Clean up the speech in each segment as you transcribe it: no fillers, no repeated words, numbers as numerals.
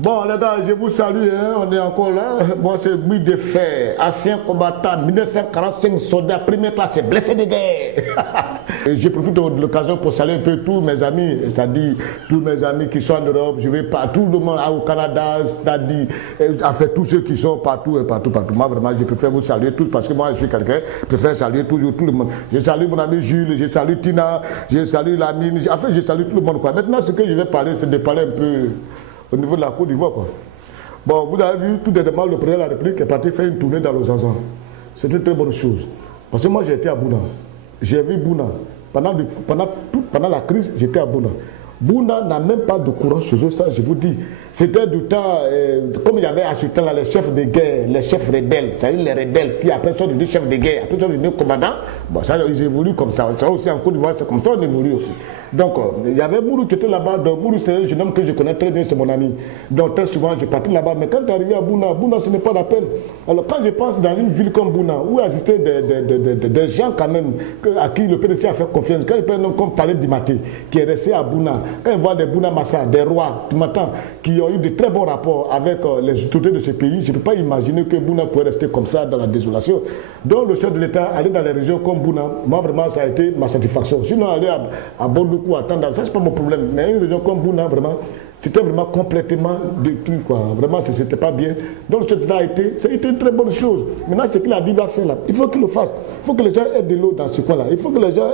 Bon les gars, je vous salue, hein. On est encore là. Moi c'est Guy de Fer, ancien combattant, 1945, soldat première classe, blessé de guerre. Je profite de l'occasion pour saluer un peu tous mes amis, c'est-à-dire tous mes amis qui sont en Europe, je vais pas, tout le monde au Canada, c'est-à-dire, enfin tous ceux qui sont partout et partout. Moi vraiment, je préfère vous saluer tous parce que moi je suis quelqu'un, je préfère saluer toujours tout le monde. Je salue mon ami Jules, je salue Tina, je salue Lamine, enfin je salue tout le monde quoi. Maintenant ce que je vais parler, c'est de parler un peu au niveau de la Côte d'Ivoire quoi. Bon, vous avez vu, tout dernièrement, le président de la République est parti faire une tournée dans le Zanzan. C'est une très bonne chose. Parce que moi, j'ai été à Bouna. J'ai vu Bouna. Pendant la crise, j'étais à Bouna. Bouna n'a même pas de courant chez eux, ça je vous dis. C'était du temps, comme il y avait à ce temps-là les chefs de guerre, les chefs rebelles, c'est-à-dire les rebelles qui après sont devenus chefs de guerre, après sont devenus commandants. Bon, ça, ils évoluent comme ça. Ça aussi en Côte d'Ivoire, c'est comme ça, on évolue aussi. Donc, il y avait Mourou qui était là-bas. Donc, Mourou, c'est un jeune homme que je connais très bien, c'est mon ami. Donc, très souvent, je partais là-bas. Mais quand tu es arrivé à Bouna, Bouna, ce n'est pas la peine. Alors, quand je pense dans une ville comme Bouna, où existaient des gens quand même à qui le PDC a fait confiance, quand ils prennent comme Palais Dimaté, qui est resté à Bouna, quand ils voient des Bouna Massa, des rois, tu m'entends, qui ont eu de très bons rapports avec les autorités de ce pays, je ne peux pas imaginer que Bouna pourrait rester comme ça dans la désolation. Donc, le chef de l'État, aller dans les régions comme Bouna, moi, vraiment, ça a été ma satisfaction. Sinon, aller à Bordeaux, attendre, ça c'est pas mon problème, mais une région comme Bouna, vraiment, c'était vraiment complètement détruit, quoi. Vraiment, c'était pas bien. Donc, ça a été une très bonne chose. Maintenant, ce qu'il a dit, il va faire là. Il faut qu'il le fasse. Il faut que les gens aient de l'eau dans ce coin-là. Il faut que les gens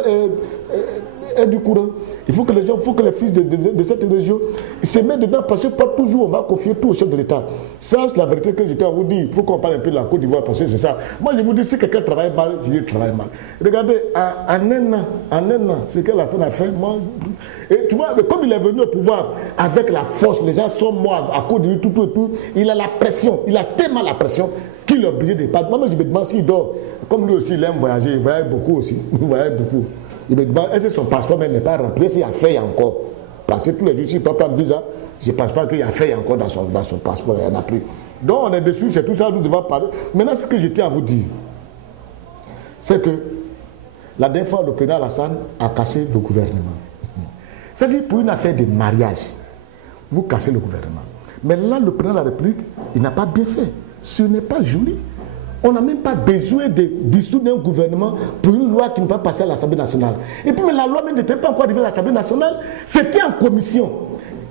aient du courant. Il faut que les gens, il faut que les fils de cette région se mettent dedans parce que pas toujours on va confier tout au chef de l'État. Ça, c'est la vérité que j'étais à vous dire. Il faut qu'on parle un peu de la Côte d'Ivoire parce que c'est ça. Moi, je vous dis, si quelqu'un travaille mal, je dis qu'il travaille mal. Regardez, en un an, ce que la scène a fait, moi, et tu vois, comme il est venu au pouvoir avec la force, les gens sont morts à cause de lui, tout, il a la pression, il a tellement la pression qu'il est obligé de partir. Moi, je me demande s'il dort. Comme lui aussi, il aime voyager, il voyage beaucoup aussi. Il voyage beaucoup. Il me demande, est-ce que son passeport même n'est pas rempli, s'il y a fait encore. Parce que tous les jours, s'il ne peut pas de visa, je ne pense pas qu'il y a fait encore dans son passeport, il n'y en a plus. Donc on est dessus, c'est tout ça, nous devons parler. Maintenant, ce que je tiens à vous dire, c'est que la dernière fois, le président Alassane a cassé le gouvernement. C'est-à-dire, pour une affaire de mariage, vous cassez le gouvernement. Mais là, le président de la République, il n'a pas bien fait. Ce n'est pas joli. On n'a même pas besoin de dissoudre un gouvernement pour une loi qui ne va pas passer à l'Assemblée nationale. Et puis, mais la loi même n'était pas encore arrivée à l'Assemblée nationale, c'était en commission.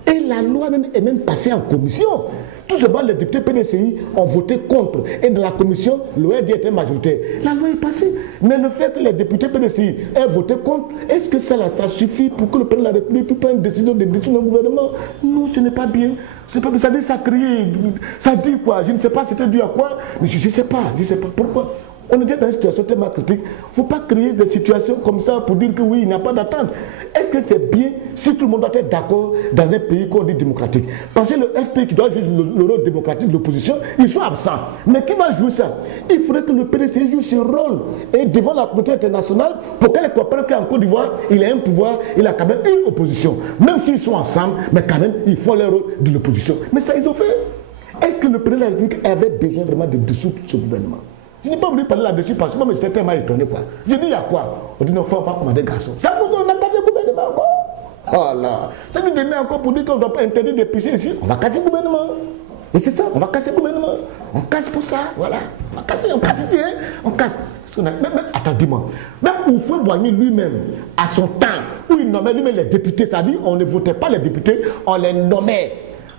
Et la loi même est même passée en commission. Tout simplement, les députés PDCI ont voté contre. Et dans la commission, l'OED était majoritaire. La loi est passée. Mais le fait que les députés PDCI aient voté contre, est-ce que ça suffit pour que le président de la République prenne une décision de dissoudre un gouvernement? Non, ce n'est pas bien. C'est pas bien. Ça dit, ça crie. Ça dit quoi? Je ne sais pas c'était dû à quoi. Mais je ne sais pas. Je ne sais pas pourquoi. On est déjà dans une situation tellement critique. Il ne faut pas créer des situations comme ça pour dire que oui, il n'y a pas d'attente. Est-ce que c'est bien si tout le monde doit être d'accord dans un pays qu'on dit démocratique? Parce que le FPI qui doit jouer le rôle démocratique de l'opposition, ils sont absents. Mais qui va jouer ça? Il faudrait que le PDC joue ce rôle et devant la communauté internationale pour qu'elle comprenne qu'en Côte d'Ivoire, il a un pouvoir, il a quand même une opposition. Même s'ils sont ensemble, mais quand même, ils font leur rôle de l'opposition. Mais ça, ils ont fait. Est-ce que le président de la République avait besoin vraiment de dissoudre ce gouvernement? Je n'ai pas voulu parler là-dessus parce que moi, j'étais tellement étonné, quoi. Je dis, il y a quoi? On dit, non, il faut pas commander garçon. Ça vous donne, on a cassé le gouvernement encore. Oh là. Ça nous donne encore pour dire qu'on ne doit pas interdire de pisser ici. On va casser le gouvernement. Et c'est ça, on va casser le gouvernement. On casse pour ça, voilà. On va casser, on casse ici, hein. On casse. Attends, dis-moi. Même Oufoué Boigny lui-même, à son temps, où il nommait lui-même les députés, c'est-à-dire, on ne votait pas les députés, on les nommait.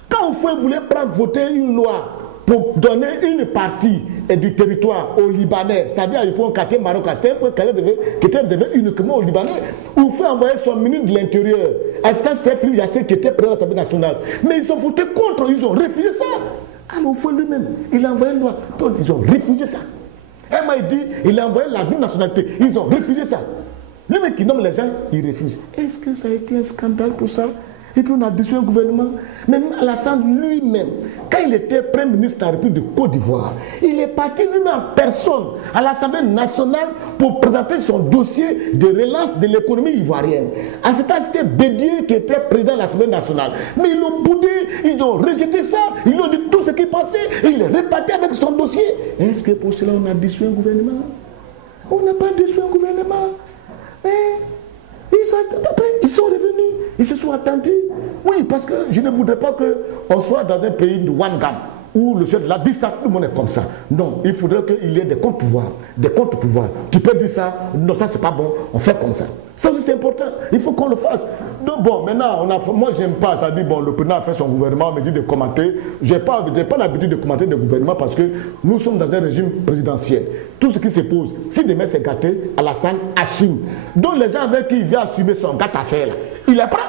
Quand Oufoué voulait voter une loi pour donner une partie du territoire aux Libanais, c'est-à-dire pour un quartier marocain, c'était un quartier qui était uniquement aux Libanais, où il faut envoyer son ministre de l'Intérieur, assistant chef Yassé, qui était président de l'Assemblée nationale. Mais ils ont voté contre, ils ont refusé ça. Alors, il faut lui-même, il a envoyé une loi, donc ils ont refusé ça. Et moi, il dit, il a envoyé la double nationalité, ils ont refusé ça. Lui-même qui nomme les gens, il refuse. Est-ce que ça a été un scandale pour ça? Et puis on a dissous un gouvernement. Même Alassane lui-même, quand il était Premier ministre de la République de Côte d'Ivoire, il est parti lui-même en personne à l'Assemblée nationale pour présenter son dossier de relance de l'économie ivoirienne. À ce temps, c'était Bédier qui était président de l'Assemblée nationale. Mais ils l'ont boudé, ils ont rejeté ça, ils ont dit tout ce qui passait, et il est reparti avec son dossier. Est-ce que pour cela on a dissous un gouvernement? On n'a pas dissous un gouvernement. Mais ils sont revenus. Ils se sont attendus. Oui, parce que je ne voudrais pas qu'on soit dans un pays de one gamme, où le chef de la dit ça, tout le monde est comme ça. Non, il faudrait qu'il y ait des contre-pouvoirs. Des contre-pouvoirs. Tu peux dire ça, non, ça c'est pas bon, on fait comme ça. Ça aussi c'est important, il faut qu'on le fasse. Donc bon, maintenant, moi j'aime pas, ça dit, bon, le président a fait son gouvernement, on me dit de commenter. Je n'ai pas l'habitude de commenter des gouvernements parce que nous sommes dans un régime présidentiel. Tout ce qui se pose, si demain c'est gâté, Alassane assume. Donc les gens avec qui il vient assumer son gâte affaire là, il est prêt.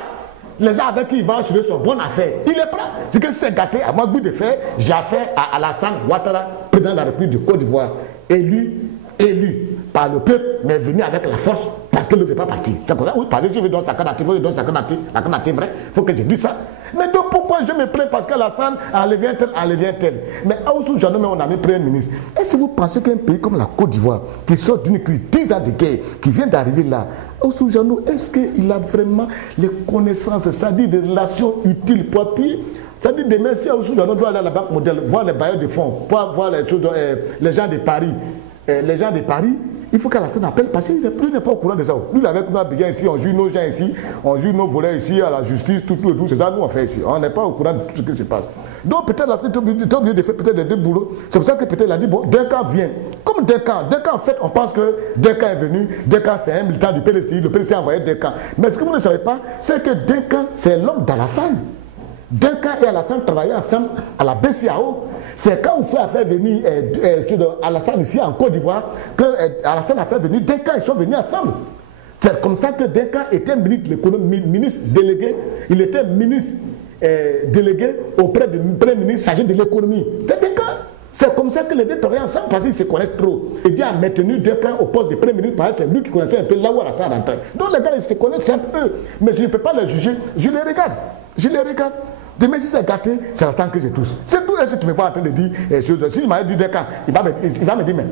Les gens avec qui il va assurer son bonne affaire, il est prêt. C'est que c'est gâté, à moi goût de faire, j'ai affaire à Alassane Ouattara, président de la République de Côte d'Ivoire, élu par le peuple, mais venu avec la force parce qu'il ne veut pas partir. C'est comme ça, oui, parce que je veux donner sa candidature, la candidature vraie, il faut que je dise ça. Mais donc pourquoi je me plains parce qu'Alassane enlève un tel. Mais Aoussou Diallo, on a mis Premier ministre. Est-ce que vous pensez qu'un pays comme la Côte d'Ivoire, qui sort d'une crise 10 ans de guerre, qui vient d'arriver là, Aoussou Diallo, est-ce qu'il a vraiment les connaissances, c'est-à-dire des relations utiles pour appuyer? C'est-à-dire demain, si Aoussou Diallo doit aller à la Banque mondiale, voir les bailleurs de fonds, pour voir les gens de Paris, il faut qu'Alassane appelle parce qu'il n'est pas au courant de ça. Nous, avec nous, bien ici, on joue nos gens ici, on joue nos volets ici, à la justice, tout, c'est ça, nous on fait ici. On n'est pas au courant de tout ce qui se passe. Donc peut-être Alassane est obligé de faire peut-être les deux boulots. C'est pour ça que peut-être il a dit, bon, Duncan vient. Comme Duncan, en fait, on pense que Duncan est venu, Duncan c'est un militant du PLCI, le PLCI a envoyé Duncan. Mais ce que vous ne savez pas, c'est que Duncan, c'est l'homme d'Alassane. Duncan et Alassane travaillaient ensemble à la BCAO. C'est quand on fait affaire venir Alassane ici en Côte d'Ivoire que Alassane a fait venir Duncan, ils sont venus ensemble. C'est comme ça que Duncan était ministre de l'économie, ministre délégué, il était ministre délégué auprès du Premier ministre chargé de l'économie. C'est Duncan. C'est comme ça que les deux travaillent ensemble parce qu'ils se connaissent trop. Et Dieu a maintenu Duncan au poste de Premier ministre parce que c'est lui qui connaissait un peu là où Alassane rentrait. Donc les gars, ils se connaissent un peu. Mais je ne peux pas les juger. Je les regarde. Demain, si c'est gâté, c'est la sang que je touche. C'est tout ce que tu me vois en train de dire. S'il m'a dit Duncan, il va me dire, mais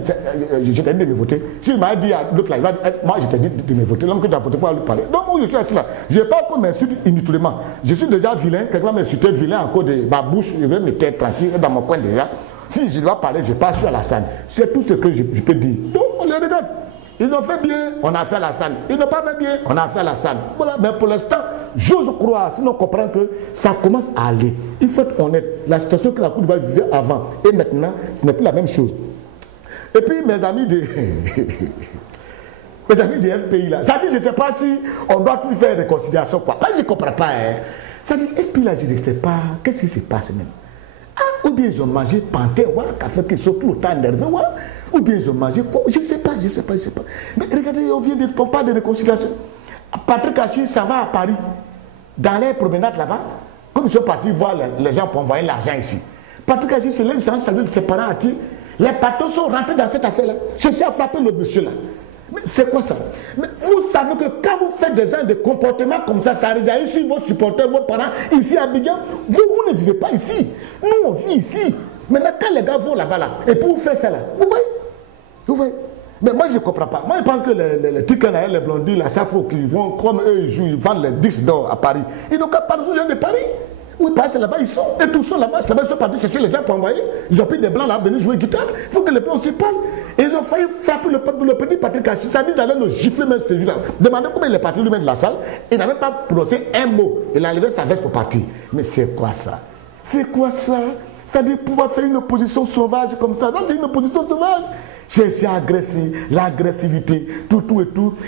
je t'ai dit de me voter. S'il m'a dit à l'autre là, il va dire, moi je t'ai dit de me voter. L'homme que tu as voté, il faut lui parler. Donc moi je suis assis là. Je ne vais pas qu'on m'insulte inutilement. Je suis déjà vilain. Quelqu'un m'insulte vilain encore de ma bouche. Je vais me taire tranquille dans mon coin déjà. Si je dois parler, je passe sur Alassane. C'est tout ce que je peux dire. Donc on les regarde. Ils ont fait bien, on a fait Alassane. Ils n'ont pas fait bien, on a fait Alassane. Voilà, mais pour l'instant, j'ose croire, sinon comprendre que ça commence à aller. Il faut être honnête. La situation que la Côte d'Ivoire vivait avant et maintenant, ce n'est plus la même chose. Et puis mes amis de FPI là, ça dit, je ne sais pas si on doit tout faire réconciliation quoi. Je ne comprends pas. Ça dit, FPI là, je ne sais pas, qu'est-ce qui se passe même? Ou bien ils ont mangé panthère, voilà, café qui sont tout le temps énervés, voilà. Ou bien ils ont mangé quoi? Je ne sais pas. Mais regardez, on parle de réconciliation. Patrick Achille, ça va à Paris, dans les promenades là-bas, comme ils sont partis voir les gens pour envoyer l'argent ici. Patrick Achille, c'est là, salut ses parents à qui? Les patrons sont rentrés dans cette affaire-là, cherchaient à frapper le monsieur là. Mais c'est quoi ça? Mais vous savez que quand vous faites des gens de comportements comme ça arrive ici, vos supporters, vos parents, ici à Abidjan, vous ne vivez pas ici. Nous, on vit ici. Maintenant, quand les gars vont là-bas, là, et puis vous faites ça là, vous voyez? Mais moi, je ne comprends pas. Moi, je pense que les Tikana, les blondis, la Safo, qui vont, comme eux, ils jouent, ils vendent les disques d'or à Paris. Ils n'ont qu'à parler aux gens de Paris. Oui, parce que là-bas, ils sont. Et tous sont là-bas, ils sont partis chercher les gens pour envoyer. Ils ont pris des blancs là, venir jouer guitare. Il faut que les blancs aussi parlent. Et ils ont failli frapper le petit Patrick Achille. Ça dit d'aller le gifler même celui-là. Demandez comment il est parti lui-même de la salle. Il n'avait pas prononcé un mot. Il a levé sa veste pour partir. Mais c'est quoi ça? Ça dit pouvoir faire une opposition sauvage comme ça. Ça, c'est une opposition sauvage. Chercher à agresser, l'agressivité, tout.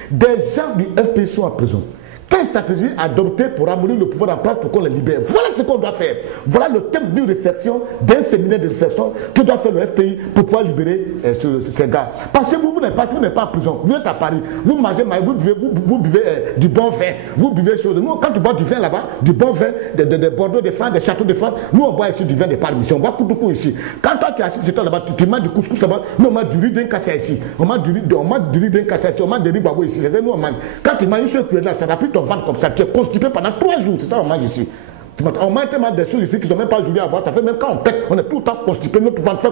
Des gens du FPI sont en prison. Quelle stratégie adopter pour amener le pouvoir en place pour qu'on les libère? Voilà ce qu'on doit faire. Voilà le thème d'une réflexion, d'un séminaire de réflexion que doit faire le FPI pour pouvoir libérer ces gars. Parce que vous n'êtes pas en prison. Vous êtes à Paris. Vous mangez, vous buvez du bon vin. Vous buvez choses. Nous, quand tu bois du vin là-bas, du bon vin, de Bordeaux de France, des châteaux de France, nous on boit ici du vin de Palme ici. On boit tout ici. Quand toi tu es assis là-bas, tu manges du couscous là-bas. Nous on mange du riz d'un cassé ici. On mange du riz d'un cassé ici. On mange du riz babou ici. C'est nous on mange. Quand tu manges une chose là, ça n'a plus ton ventre comme ça, tu es constipé pendant 3 jours, c'est ça qu'on mange ici. On mange tellement des choses ici qu'ils n'ont même pas joué à voir, ça fait même quand on pète, on est tout le temps constipé, notre ventre fait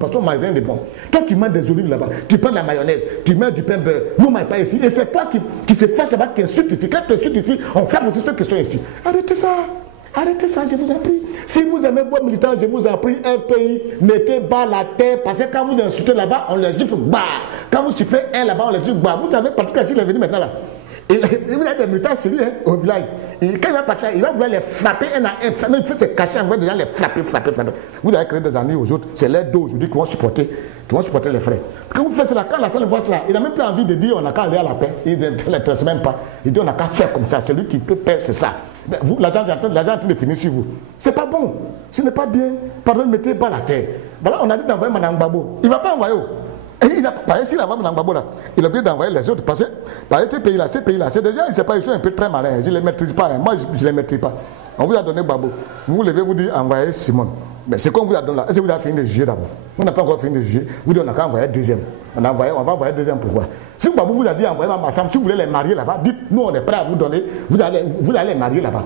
parce qu'on mange rien de bon. Toi tu manges des olives là-bas, tu prends de la mayonnaise, tu mets du pain beurre, nous on ne mange pas ici, et c'est toi qui se fâche là-bas, qui insulte ici. Quand tu insultes ici, on ferme aussi ceux qui sont ici. Arrêtez ça, je vous en prie. Si vous aimez vos militants, je vous en prie, FPI, mettez bas la terre, parce que quand vous insultez là-bas, on les gifle bas. Quand vous sifflez un là-bas, on les gifle bas. Vous savez, Patrick Achille est venu maintenant là. Il a des militaires chez lui, hein, au village. Et quand il va partir, il va vouloir les frapper un à un. Même il fait se cacher en voie de gens, les frapper. Vous avez créé des ennuis aux autres. C'est les deux aujourd'hui qui vont supporter les frères. Quand vous faites cela, quand la salle voit cela, il n'a même plus envie de dire on n'a qu'à aller à la paix. Il ne l'intéresse même pas. Il dit on n'a qu'à faire comme ça. C'est lui qui peut faire, c'est ça. Mais vous, l'argent est en train de finir sur vous. C'est pas bon. Ce n'est pas bien. Pardon, mettez pas la terre. Voilà, on a dit d'envoyer Mme Gbagbo. Il ne va pas envoyer. Par exemple, s'il a Mme Gbagbo là, il a oublié d'envoyer les autres. Parce que par ces pays-là, c'est déjà, ils sont un peu très malins. Je ne les maîtrise pas. Hein. Moi, je ne les maîtrise pas. On vous a donné Gbagbo. Vous levez, vous dites envoyer Simone. Mais c'est qu'on vous a donné là. Est-ce que vous avez fini de juger d'abord? On n'a pas encore fini de juger. Vous dites on n'a qu'à envoyer deuxième. On va envoyer deuxième pourquoi? Si Gbagbo vous a dit envoyer ma femme, si vous voulez les marier là-bas, dites nous on est prêt à vous donner. Vous allez les marier là-bas.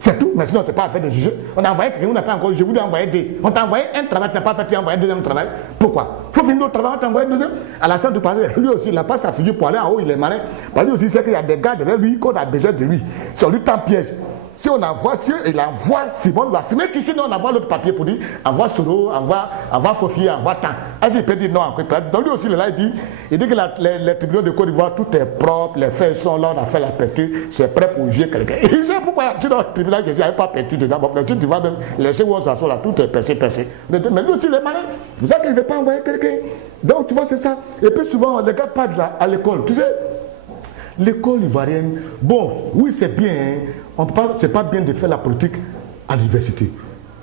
C'est tout, mais sinon c'est pas à faire de juger. On a envoyé quelqu'un, on n'a pas encore jugé, vous avez envoyé deux. On t'a envoyé un travail, tu n'as pas fait, tu as envoyé deuxième travail. Pourquoi? Il faut finir notre travail, on t'a envoyé deuxième. À la salle du palais, lui aussi, il n'a pas sa figure pour aller en haut, il est malin. Lui aussi, c'est qu'il y a des gars derrière lui qu'on a besoin de lui. Si on lui tend piège. Si on envoie, si il envoie Simone, c'est même qu'ici, on envoie l'autre papier pour dire envoie Soro, envoie Fofi, envoie Tant. Est-ce qu'il peut dire non encore? Donc lui aussi, il est là, il dit que les tribunaux de Côte d'Ivoire, tout est propre, les faits sont là, on a fait la peinture, c'est prêt pour juger quelqu'un. Il sait pourquoi, sinon, le tribunal, il n'y avait pas peinture dedans. Bon, tu vas même laisser où on s'assoit là, tout est percé. Mais lui aussi, il est malin. Vous savez qu'il ne veut pas envoyer quelqu'un. Donc, tu vois, c'est ça. Et puis souvent, les gars parlent à l'école. Tu sais, l'école ivoirienne, bon, oui, c'est bien, hein. C'est pas bien de faire la politique à l'université.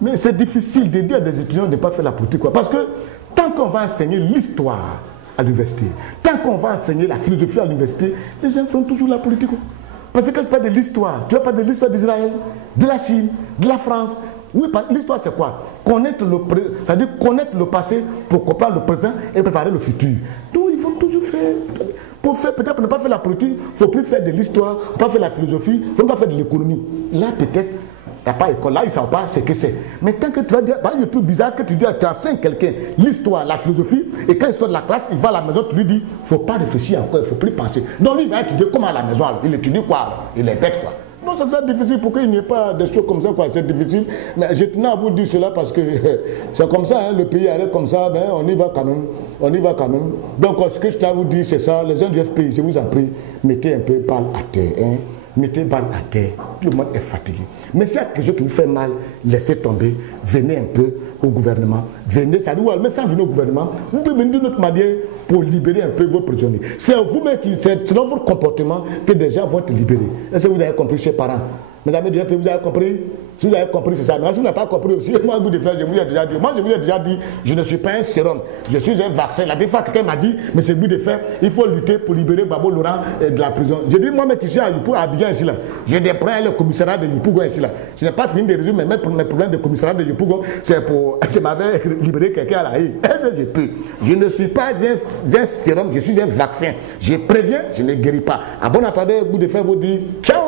Mais c'est difficile de dire à des étudiants de ne pas faire la politique. Quoi. Parce que tant qu'on va enseigner l'histoire à l'université, tant qu'on va enseigner la philosophie à l'université, les gens font toujours la politique. Quoi. Parce qu'elle parle de l'histoire. Tu vas parler de l'histoire d'Israël, de la Chine, de la France. Oui, l'histoire c'est quoi? C'est-à-dire connaître le passé pour comprendre le présent et préparer le futur. Donc il faut toujours faire. Pour faire, peut-être pour ne pas faire la politique, il ne faut plus faire de l'histoire, il ne faut pas faire la philosophie, il ne faut pas faire de l'économie. Là, peut-être, il n'y a pas d'école, là, ils ne savent pas ce que c'est. Mais tant que tu vas dire, il est tout bizarre que tu dis, tu enseignes quelqu'un l'histoire, la philosophie, et quand il sort de la classe, il va à la maison, tu lui dis, il ne faut pas réfléchir encore, il ne faut plus penser. Donc lui, il va étudier comment à la maison, alors. Il étudie quoi alors? Il est bête, quoi. Non, c'est très difficile pour qu'il n'y ait pas des choses comme ça, quoi. C'est difficile. Mais je tenais à vous dire cela parce que c'est comme ça, hein, le pays arrive comme ça, ben, on y va quand même. Donc, ce que je tiens à vous dire, c'est ça. Les gens du FPI, je vous en prie, mettez un peu balle à terre. Hein. Mettez balle à terre. Tout le monde est fatigué. Mais s'il y a quelque chose qui vous fait mal, laissez tomber. Venez un peu au gouvernement. Venez, ça nous, même sans venir au gouvernement, vous pouvez venir d'une autre manière pour libérer un peu vos prisonniers. C'est vous-même qui, c'est dans votre comportement que des gens vont te libérer. Est-ce que vous avez compris, chers parents? Mesdames et messieurs, vous avez compris? Si vous avez compris, c'est ça. Mais si vous n'avez pas compris aussi, moi, je vous ai déjà dit. Moi, je vous ai déjà dit, je ne suis pas un sérum. Je suis un vaccin. La dernière fois, quelqu'un m'a dit, mais c'est but de faire, il faut lutter pour libérer Gbagbo Laurent de la prison. J'ai dit, moi, mais qui suis à Yopougon, à Abidjan, ici, là. J'ai des problèmes le commissariat de Yopougon, ici, là. Je n'ai pas fini de résoudre mes problèmes de commissariat de Yopougon. C'est pour, je m'avais libéré quelqu'un à la haie. Je peux. Je ne suis pas un sérum, je suis un vaccin. Je préviens, je ne guéris pas. À bon entendeur, bout de faire vous dire, ciao.